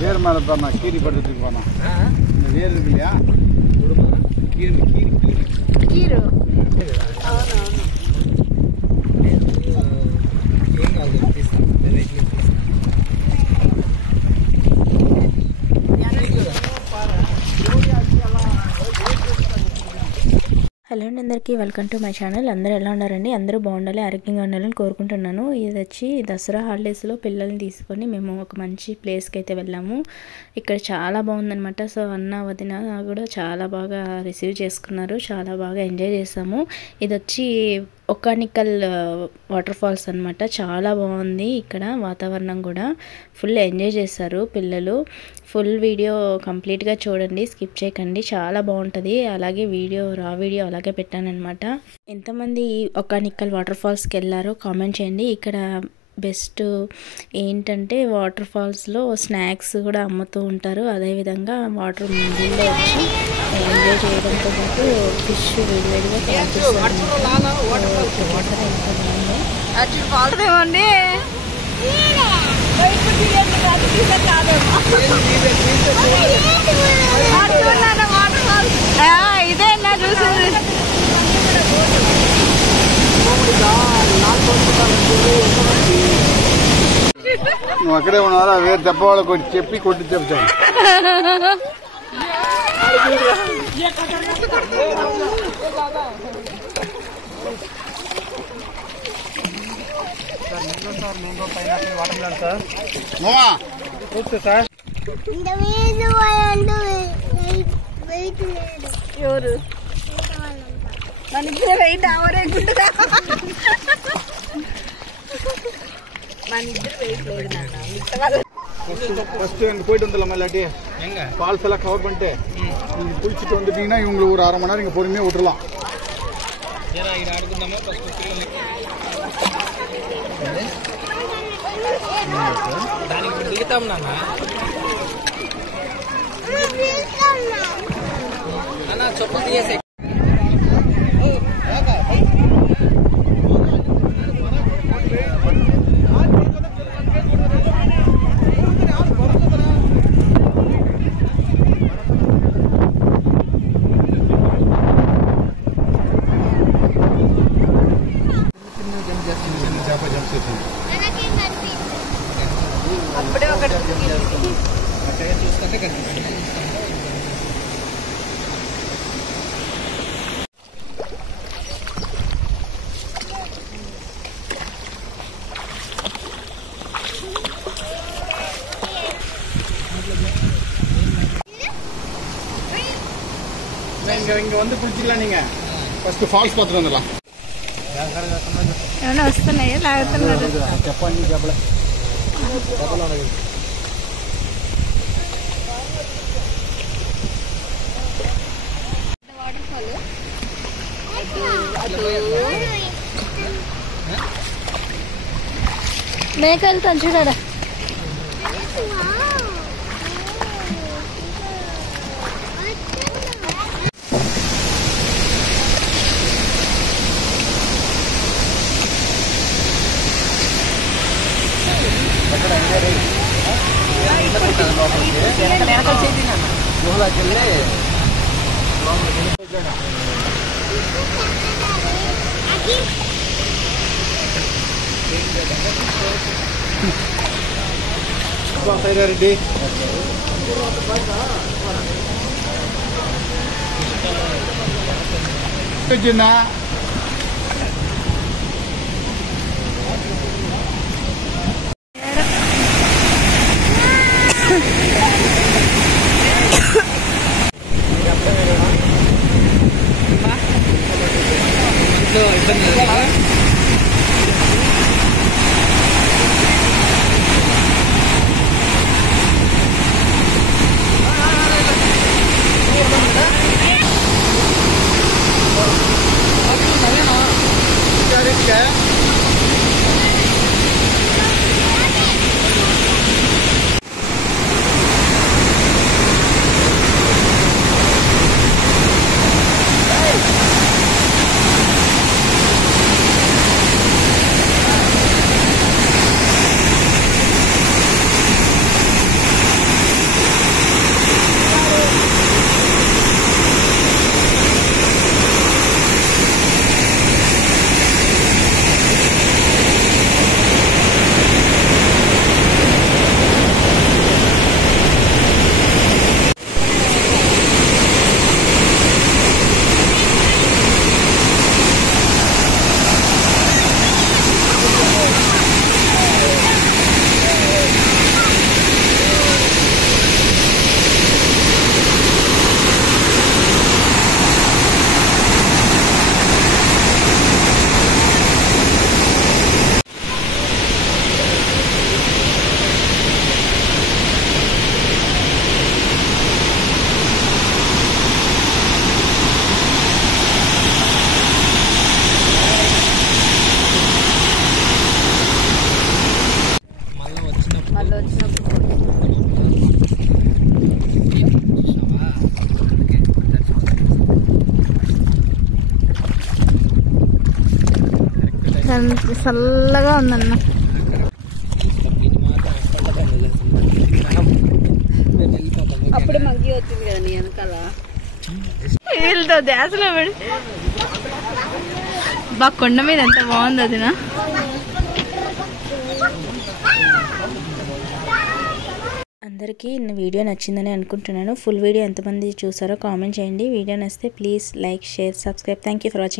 வேறு மேலே போனா கீரி படுத்துட்டு போனா வேறு இருக்கு இல்லையா కీరు హలో అండి అందరికీ వెల్కమ్ టు మై ఛానల్. అందరూ ఎలా ఉన్నారండి? అందరూ బాగుండాలి, ఆరోగ్యంగా ఉండాలని కోరుకుంటున్నాను. ఇది వచ్చి దసరా హాలిడేస్లో పిల్లల్ని తీసుకొని మేము ఒక మంచి ప్లేస్కి అయితే వెళ్ళాము. ఇక్కడ చాలా బాగుందనమాట. సో అన్న వదిన కూడా చాలా బాగా రిసీవ్ చేసుకున్నారు, చాలా బాగా ఎంజాయ్ చేసాము. ఇది వచ్చి ఒకానికల్ వాటర్ ఫాల్స్ అనమాట. చాలా బాగుంది ఇక్కడ వాతావరణం కూడా. ఫుల్ ఎంజాయ్ చేశారు పిల్లలు. ఫుల్ వీడియో కంప్లీట్గా చూడండి, స్కిప్ చేయకండి, చాలా బాగుంటుంది. అలాగే రా వీడియో అలాగే పెట్టానమాట. ఎంతమంది ఒకానికల్ వాటర్ ఫాల్స్కి వెళ్ళారో కామెంట్ చేయండి. ఇక్కడ బెస్ట్ ఏంటంటే వాటర్ ఫాల్స్లో స్నాక్స్ కూడా అమ్ముతూ ఉంటారు. అదేవిధంగా వాటర్ మిడిల్లో వచ్చి ఎంజాయ్ చేయడంతో పాటు ఫిష్ వేడివేడిగా తయారు చేస్తారు. వాటర్ ఎంత బాగుంది. ఇదే నా చూసింది. నువ్వు అక్కడే ఉన్నారా? వేరే దెబ్బ వాళ్ళకి చెప్పి కొట్టి చెప్తాను. ఎవరు మనకి వెయిట్ అవరే గుంటుగా మన ఇద్దరు వెయిట్ లేదు. ஃபர்ஸ்ட் அங்கே போயிட்டு வந்துடலாம் இல்லாட்டி ஃபால்ஸ் எல்லாம் கவர் பண்ணிட்டு நீங்கள் குளிச்சுட்டு வந்துட்டீங்கன்னா இவங்களை ஒரு 1/2 மணி நேரம் இங்கே பொறுமையாக விட்டுடலாம். దానికి దిగుతాం నాన్న. చెప్పులు తీసేసి అప్పుడే ఒకటి చూస్తుంటే కనిపిస్తుంది. இங்கே வந்து குளிச்சிக்கலாம். நீங்கள் ஃபர்ஸ்ட் ஃபால்ஸ் பார்த்துட்டு வந்துடலாம். ఏమైనా వస్తున్నాయా? లాగుతున్నారు. చెప్పండి చెప్పలే మేక వెళ్తాను చూడాడా. రెడ్డి వచ్చిందా? ఇబ్బంది చల్లగా ఉందన్న. అప్పుడు మగ్గి వచ్చింది కదా నీ వెనకాల వీళ్ళతో ధ్యాసలో పడి బాగా కొండ మీద ఎంత బాగుంది అదినా. అందరికీ వీడియో నచ్చిందని అనుకుంటున్నాను. ఫుల్ వీడియో ఎంతమంది చూసారో కామెంట్ చేయండి. వీడియో నచ్చితే please like, share, subscribe. Thank you for watching.